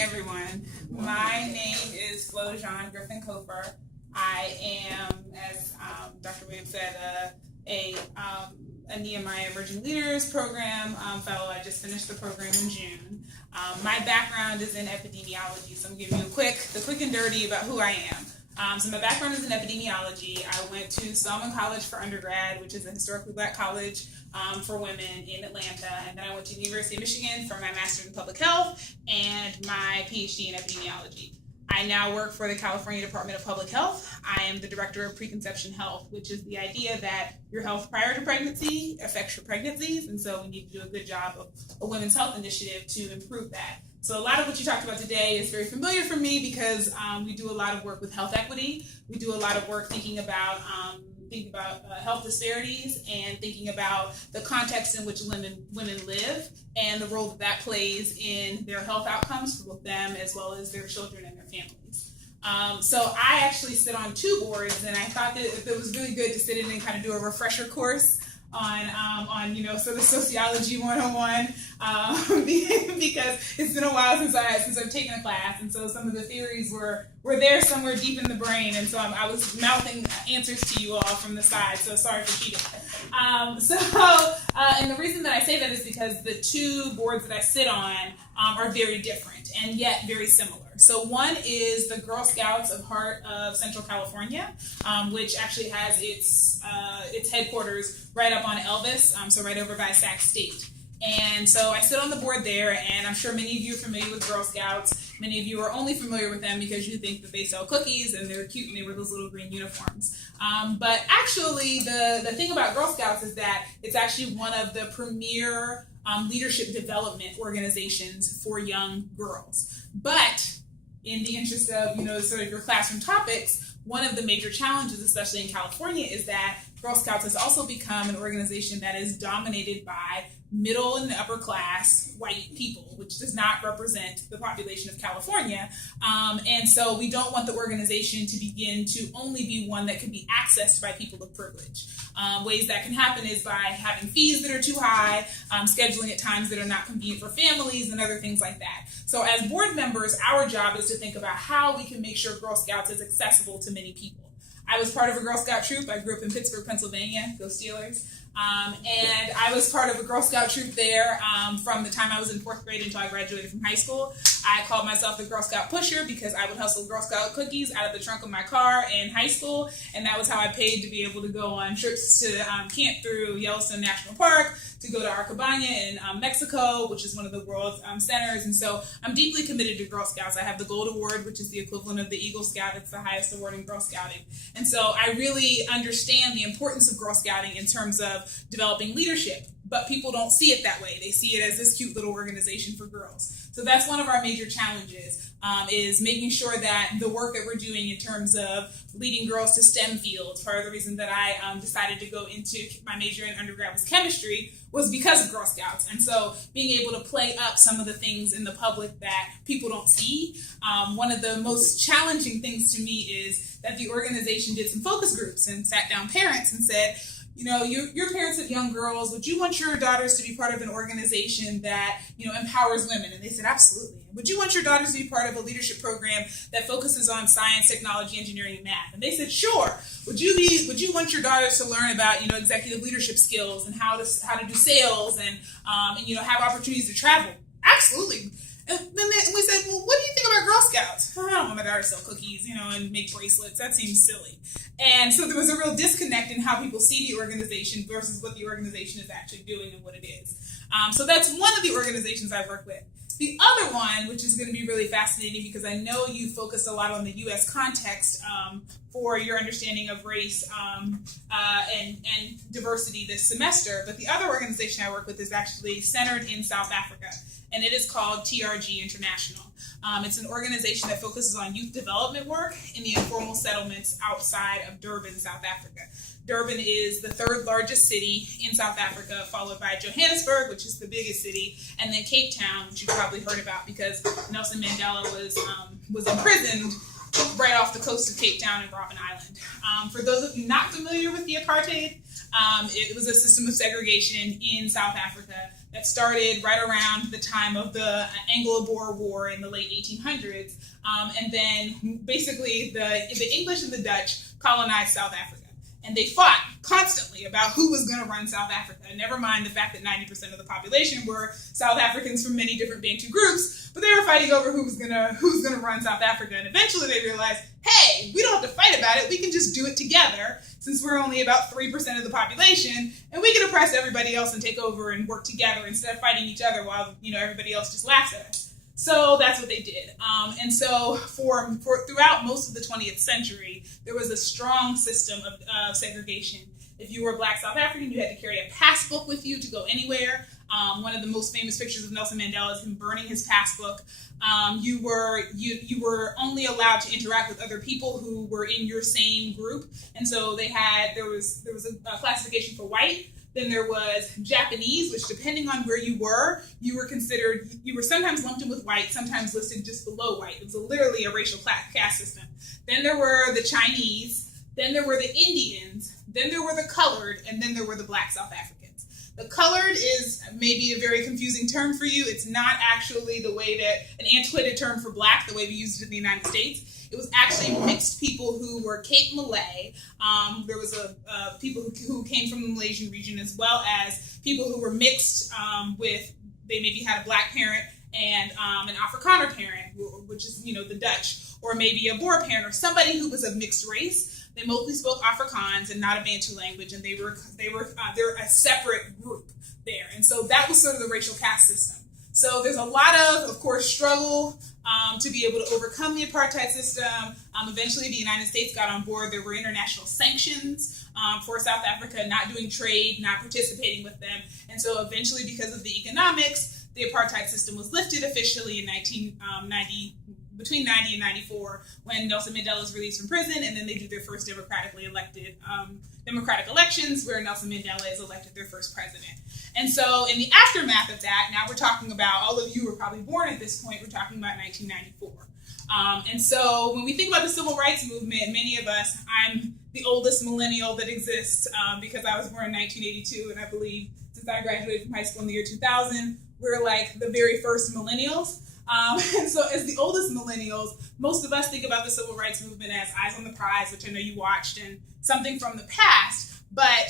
Everyone. My name is Flo Cofer. I am, as Dr. Williams said, a Nehemiah Emerging Leaders Program fellow. I just finished the program in June. My background is in epidemiology, so I'm giving you the quick and dirty about who I am. So my background is in epidemiology. I went to Spelman College for undergrad, which is a historically black college for women in Atlanta, and then I went to the University of Michigan for my master's in public health and my PhD in epidemiology. I now work for the California Department of Public Health. I am the director of preconception health, which is the idea that your health prior to pregnancy affects your pregnancies, and so we need to do a good job of a women's health initiative to improve that. So a lot of what you talked about today is very familiar for me because we do a lot of work with health equity. We do a lot of work thinking about health disparities and thinking about the context in which women live and the role that plays in their health outcomes for both them as well as their children and their families. So I actually sit on two boards, and I thought that it was really good to sit in and kind of do a refresher course on sort of sociology 101 because it's been a while since I've taken a class, and so some of the theories were there somewhere deep in the brain, and so I was mouthing answers to you all from the side, so sorry for cheating. And the reason that I say that is because the two boards that I sit on are very different and yet very similar. So one is the Girl Scouts of Heart of Central California, which actually has its headquarters right up on Elvis, so right over by Sac State. And so I sit on the board there, and I'm sure many of you are familiar with Girl Scouts. Many of you are only familiar with them because you think that they sell cookies and they're cute and they wear those little green uniforms. But actually, the thing about Girl Scouts is that it's actually one of the premier leadership development organizations for young girls. But in the interest of, sort of your classroom topics, one of the major challenges, especially in California, is that Girl Scouts has also become an organization that is dominated by middle and upper class white people, which does not represent the population of California. And so we don't want the organization to begin to only be one that can be accessed by people of privilege. Ways that can happen is by having fees that are too high, scheduling at times that are not convenient for families, and other things like that. So as board members, our job is to think about how we can make sure Girl Scouts is accessible to many people. I was part of a Girl Scout troop. I grew up in Pittsburgh, Pennsylvania, go Steelers. And I was part of a Girl Scout troop there from the time I was in fourth grade until I graduated from high school. I called myself the Girl Scout pusher because I would hustle Girl Scout cookies out of the trunk of my car in high school, and that was how I paid to be able to go on trips to camp through Yellowstone National Park, to go to Arcabana in Mexico, which is one of the world's centers. And so I'm deeply committed to Girl Scouts. I have the Gold Award, which is the equivalent of the Eagle Scout. It's the highest award in Girl Scouting. And so I really understand the importance of Girl Scouting in terms of developing leadership, but people don't see it that way. They see it as this cute little organization for girls. So that's one of our major challenges, is making sure that the work that we're doing in terms of leading girls to STEM fields. Part of the reason that I decided to go into my major in undergrad was chemistry was because of Girl Scouts. And so being able to play up some of the things in the public that people don't see. One of the most challenging things to me is that the organization did some focus groups and sat down parents and said, you're parents of young girls. Would you want your daughters to be part of an organization that, empowers women? And they said, absolutely. Would you want your daughters to be part of a leadership program that focuses on science, technology, engineering, and math? And they said, sure. Would you want your daughters to learn about, executive leadership skills and how to do sales and have opportunities to travel? Absolutely. And then we said, well, what do you think about Girl Scouts? I don't want my daughter to sell cookies, and make bracelets. That seems silly. And so there was a real disconnect in how people see the organization versus what the organization is actually doing and what it is. So that's one of the organizations I work with. The other one, which is going to be really fascinating because I know you focused a lot on the U.S. context for your understanding of race and diversity this semester, but the other organization I work with is actually centered in South Africa, and it is called TRG International. It's an organization that focuses on youth development work in the informal settlements outside of Durban, South Africa. Durban is the third largest city in South Africa, followed by Johannesburg, which is the biggest city, and then Cape Town, which you've probably heard about because Nelson Mandela was imprisoned right off the coast of Cape Town and Robben Island. For those of you not familiar with the apartheid, it was a system of segregation in South Africa that started right around the time of the Anglo-Boer War in the late 1800s. And then basically the English and the Dutch colonized South Africa. And they fought constantly about who was going to run South Africa. Never mind the fact that 90% of the population were South Africans from many different Bantu groups, but they were fighting over who's going to run South Africa. And eventually they realized, hey, we don't have to fight about it. We can just do it together, since we're only about 3% of the population, and we can oppress everybody else and take over and work together instead of fighting each other while everybody else just laughs at us. So that's what they did. And so for throughout most of the 20th century, there was a strong system of segregation. If you were a Black South African, you had to carry a passbook with you to go anywhere. One of the most famous pictures of Nelson Mandela is him burning his passbook. You were only allowed to interact with other people who were in your same group, and so there was a classification for white. Then there was Japanese, which depending on where you were sometimes lumped in with white, sometimes listed just below white. It was literally a racial caste system. Then there were the Chinese, then there were the Indians, then there were the colored, and then there were the Black South Africans. The colored is maybe a very confusing term for you. It's not actually the way that an antiquated term for Black, the way we used it in the United States. It was actually mixed people who were Cape Malay. There was people who came from the Malaysian region, as well as people who were mixed with, they maybe had a Black parent and an Afrikaner parent, which is, the Dutch, or maybe a Boer parent, or somebody who was of mixed race. They mostly spoke Afrikaans and not a Bantu language, and they were a separate group there. And so that was sort of the racial caste system. So there's a lot of course, struggle to be able to overcome the apartheid system. Eventually, the United States got on board. There were international sanctions for South Africa, not doing trade, not participating with them. And so eventually, because of the economics, the apartheid system was lifted officially in between 90 and 94, when Nelson Mandela was released from prison, and then they do their first democratic elections, where Nelson Mandela is elected their first president. And so in the aftermath of that, now we're talking about, all of you were probably born at this point, we're talking about 1994. And so when we think about the civil rights movement, many of us, I'm the oldest millennial that exists because I was born in 1982, and I believe since I graduated from high school in the year 2000, we're like the very first millennials. And so as the oldest millennials, most of us think about the civil rights movement as Eyes on the Prize, which I know you watched, and something from the past. But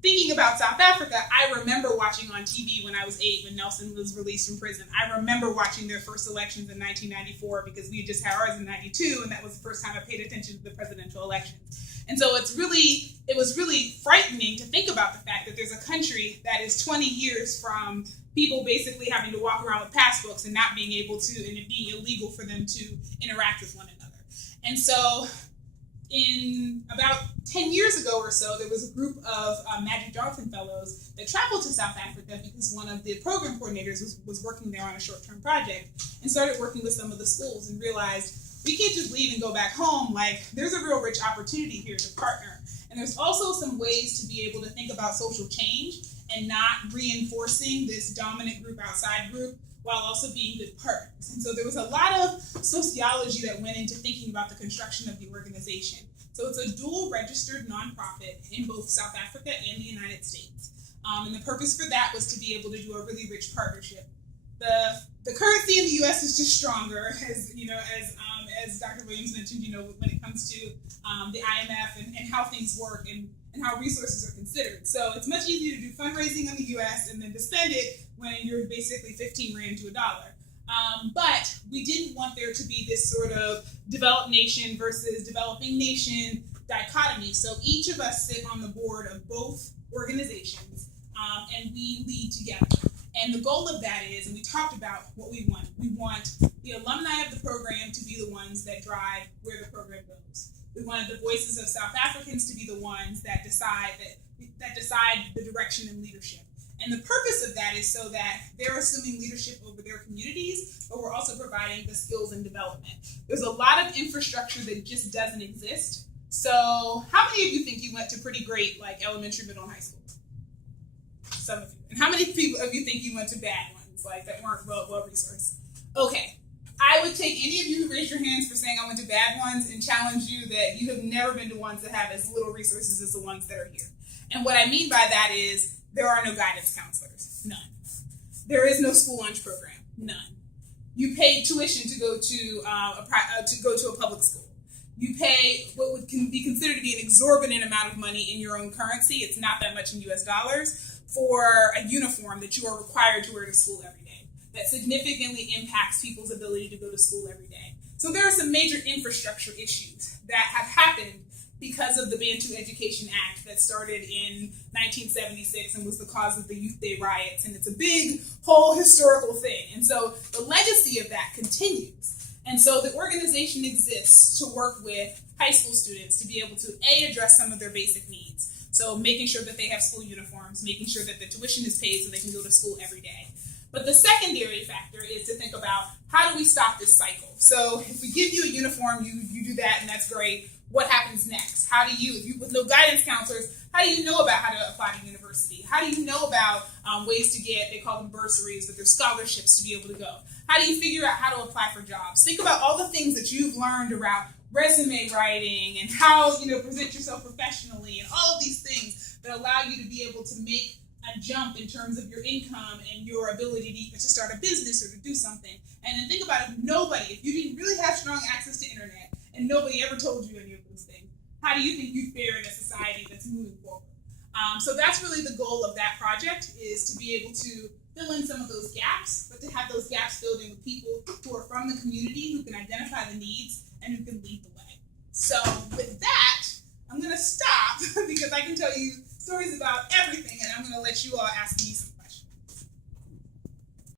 thinking about South Africa, I remember watching on TV when I was 8, when Nelson was released from prison. I remember watching their first elections in 1994, because we had just had ours in 92, and that was the first time I paid attention to the presidential elections. And so it was really frightening to think about the fact that there's a country that is 20 years from people basically having to walk around with passbooks and not being able to, and it being illegal for them to interact with one another. And so in about 10 years ago or so, there was a group of Magic Johnson Fellows that traveled to South Africa because one of the program coordinators was working there on a short-term project, and started working with some of the schools and realized, we can't just leave and go back home. Like, there's a real rich opportunity here to partner. And there's also some ways to be able to think about social change and not reinforcing this dominant group outside group, while also being good partners. And so there was a lot of sociology that went into thinking about the construction of the organization. So it's a dual registered nonprofit in both South Africa and the United States. And the purpose for that was to be able to do a really rich partnership. The currency in the U.S. is just stronger, as Dr. Williams mentioned, when it comes to the IMF and how things work and how resources are considered. So it's much easier to do fundraising in the U.S. and then to spend it when you're basically 15 rand to $1. But we didn't want there to be this sort of developed nation versus developing nation dichotomy. So each of us sit on the board of both organizations, and we lead together. And the goal of that is, and we talked about what we want the alumni of the program to be the ones that drive where the program goes. We wanted the voices of South Africans to be the ones that decide the direction and leadership. And the purpose of that is so that they're assuming leadership over their communities, but we're also providing the skills and development. There's a lot of infrastructure that just doesn't exist. So how many of you think you went to pretty great, like, elementary, middle, and high school? Some of you. And how many people of you think you went to bad ones, like, that weren't well resourced? Okay. I would take any of you who raised your hands for saying I went to bad ones and challenge you that you have never been to ones that have as little resources as the ones that are here. And what I mean by that is there are no guidance counselors, none. There is no school lunch program, none. You pay tuition to go to a public school. You pay what would be considered to be an exorbitant amount of money in your own currency. It's not that much in US dollars for a uniform that you are required to wear to school every day. That significantly impacts people's ability to go to school every day. So there are some major infrastructure issues that have happened because of the Bantu Education Act that started in 1976 and was the cause of the Youth Day riots. And it's a big whole historical thing. And so the legacy of that continues. And so the organization exists to work with high school students to be able to, address some of their basic needs. So making sure that they have school uniforms, making sure that the tuition is paid so they can go to school every day. But the secondary factor is to think about how do we stop this cycle? So if we give you a uniform, you do that and that's great. What happens next? How do you, with no guidance counselors, how do you know about how to apply to university? How do you know about ways to get, they call them bursaries, but they're scholarships to be able to go? How do you figure out how to apply for jobs? Think about all the things that you've learned around resume writing and how, present yourself professionally and all of these things that allow you to be able to make a jump in terms of your income and your ability to start a business or to do something. And then think about if you didn't really have strong access to internet and nobody ever told you any of those things, how do you think you fare in a society that's moving forward? So that's really the goal of that project, is to be able to fill in some of those gaps, but to have those gaps filled in with people who are from the community, who can identify the needs, and who can lead the way. So with that, I'm going to stop because I can tell you stories about everything, and I'm going to let you all ask me some